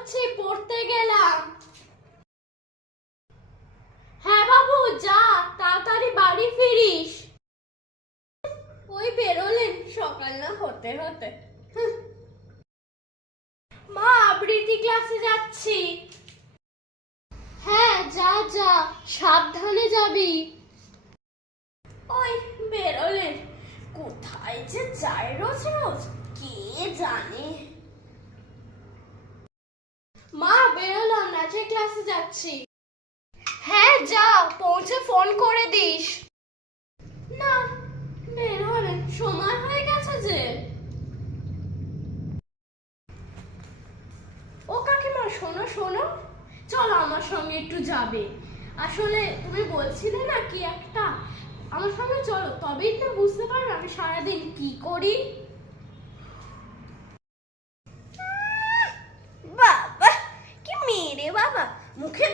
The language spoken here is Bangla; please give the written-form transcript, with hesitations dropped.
যাচ্ছি, পড়তে গেলাম। হ্যাঁ বাবু যা, তাড়াতাড়ি বাড়ি ফিরিস। ওই বেরোলেন সকাল না হতে হতে। মা আবৃত্তি ক্লাসে যাচ্ছি। হ্যাঁ যা যা, সাবধানে যাবি। ওই বেরোলেন, কোথায় যে যায় রোজ রোজ কে জানে। মা বেরোলাম, নাচের ক্লাসে যাচ্ছি। হ্যাঁ যা, পৌঁছে ফোন করে দিস। না, বেরোলেন, সময় হয়ে গেছে যে। ও কাকিমা শোনো শোনো, চলো আমার সঙ্গে একটু যাবে। আসলে তুমি বলছিলে না কি একটা, আমার সঙ্গে চলো, তবেই তো বুঝতে পারবে আমি সারাদিন কি করি। বাবা কি মেয়ে রে বাবা, মুখে